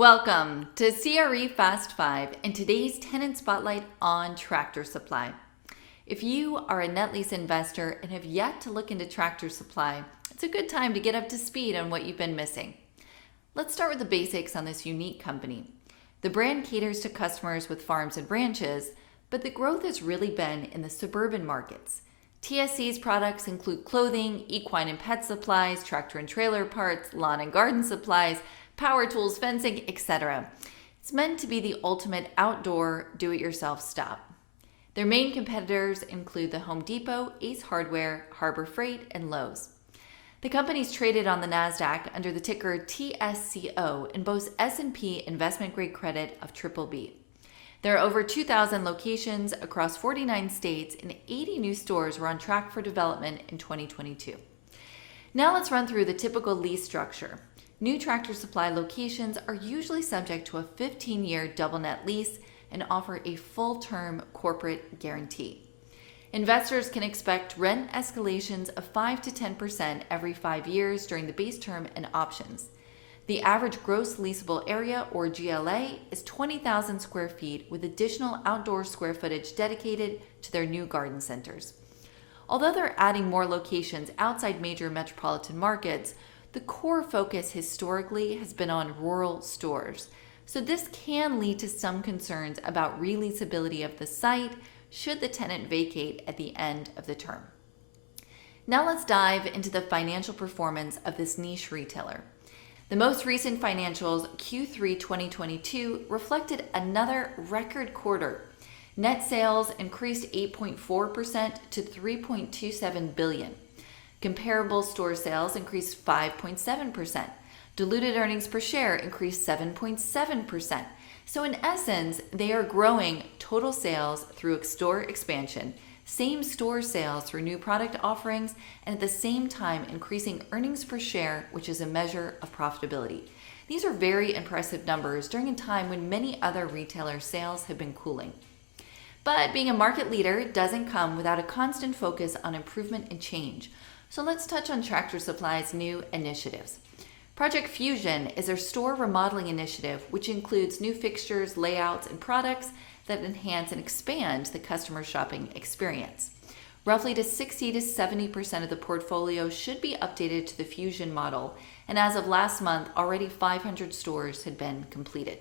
Welcome to CRE Fast 5 and today's tenant spotlight on Tractor Supply. If you are a net lease investor and have yet to look into Tractor Supply, it's a good time to get up to speed on what you've been missing. Let's start with the basics on this unique company. The brand caters to customers with farms and ranches, but the growth has really been in the suburban markets. TSC's products include clothing, equine and pet supplies, tractor and trailer parts, lawn and garden supplies, power tools, fencing, etc. It's meant to be the ultimate outdoor do-it-yourself stop. Their main competitors include the Home Depot, Ace Hardware, Harbor Freight, and Lowe's. The company's traded on the NASDAQ under the ticker TSCO and boasts S&P investment grade credit of BBB. There are over 2,000 locations across 49 states and 80 new stores were on track for development in 2022. Now let's run through the typical lease structure. New Tractor Supply locations are usually subject to a 15-year double net lease and offer a full-term corporate guarantee. Investors can expect rent escalations of 5 to 10% every 5 years during the base term and options. The average gross leasable area, or GLA, is 20,000 square feet with additional outdoor square footage dedicated to their new garden centers. Although they're adding more locations outside major metropolitan markets, the core focus historically has been on rural stores, so this can lead to some concerns about releasability of the site should the tenant vacate at the end of the term. Now let's dive into the financial performance of this niche retailer. The most recent financials, Q3 2022, reflected another record quarter. Net sales increased 8.4% to $3.27 billion. Comparable store sales increased 5.7%. Diluted earnings per share increased 7.7%. So in essence, they are growing total sales through store expansion, same store sales through new product offerings, and at the same time increasing earnings per share, which is a measure of profitability. These are very impressive numbers during a time when many other retailer sales have been cooling. But being a market leader doesn't come without a constant focus on improvement and change. So let's touch on Tractor Supply's new initiatives. Project Fusion is their store remodeling initiative, which includes new fixtures, layouts, and products that enhance and expand the customer shopping experience. Roughly 60 to 70% of the portfolio should be updated to the Fusion model, and as of last month, already 500 stores had been completed.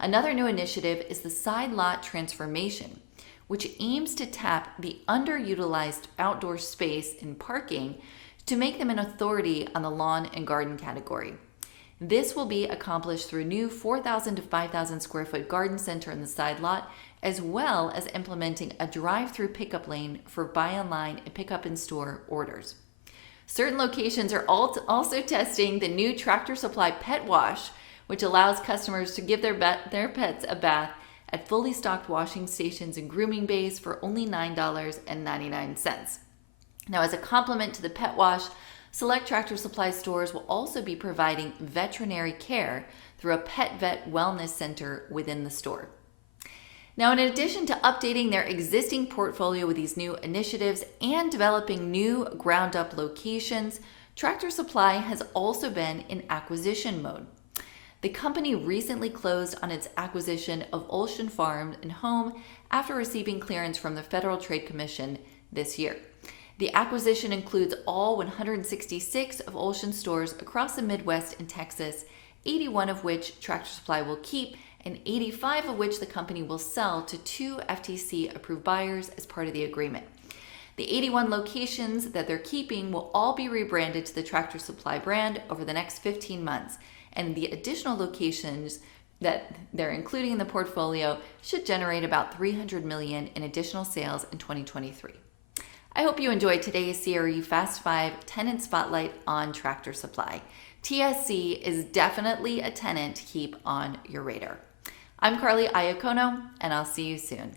Another new initiative is the Side Lot Transformation, which aims to tap the underutilized outdoor space in parking to make them an authority on the lawn and garden category. This will be accomplished through a new 4,000 to 5,000 square foot garden center in the side lot, as well as implementing a drive-through pickup lane for buy online and pick up in store orders. Certain locations are also testing the new Tractor Supply Pet Wash, which allows customers to give their pets a bath at fully stocked washing stations and grooming bays for only $9.99. Now, as a complement to the pet wash, select Tractor Supply stores will also be providing veterinary care through a pet vet wellness center within the store. Now, in addition to updating their existing portfolio with these new initiatives and developing new ground-up locations, Tractor Supply has also been in acquisition mode. The company recently closed on its acquisition of Olshan Farm and Home after receiving clearance from the Federal Trade Commission this year. The acquisition includes all 166 of Olshan stores across the Midwest and Texas, 81 of which Tractor Supply will keep, and 85 of which the company will sell to 2 FTC-approved buyers as part of the agreement. The 81 locations that they're keeping will all be rebranded to the Tractor Supply brand over the next 15 months, and the additional locations that they're including in the portfolio should generate about $300 million in additional sales in 2023. I hope you enjoyed today's CRE Fast 5 tenant spotlight on Tractor Supply. TSC is definitely a tenant to keep on your radar. I'm Carly Iacono, and I'll see you soon.